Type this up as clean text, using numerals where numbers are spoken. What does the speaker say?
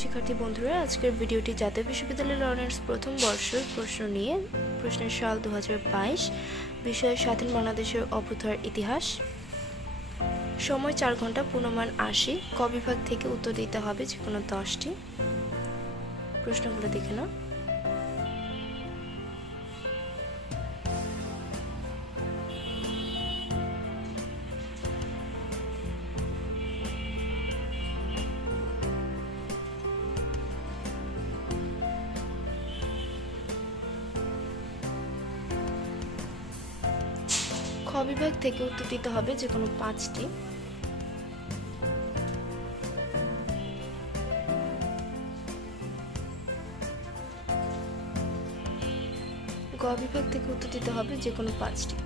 শিক্ষার্থী বন্ধুরা, আজকের ভিডিওটি জাতীয় বিশ্ববিদ্যালয়ের অনার্স প্রথম বর্ষের প্রশ্ন নিয়ে। প্রশ্নের সাল 2022, বিষয় স্বাধীন বাংলাদেশের অভ্যুদয়ের ইতিহাস, সময় 4 ঘন্টা, পূর্ণমান 80। ক বিভাগ থেকে উত্তর দিতে হবে যে কোনো 10টি। প্রশ্নগুলো দেখে নাও। খ বিভাগ থেকে উত্তর দিতে হবে যে কোনো 5টি। গ বিভাগ থেকে উত্তর দিতে হবে যে কোনো 5টি।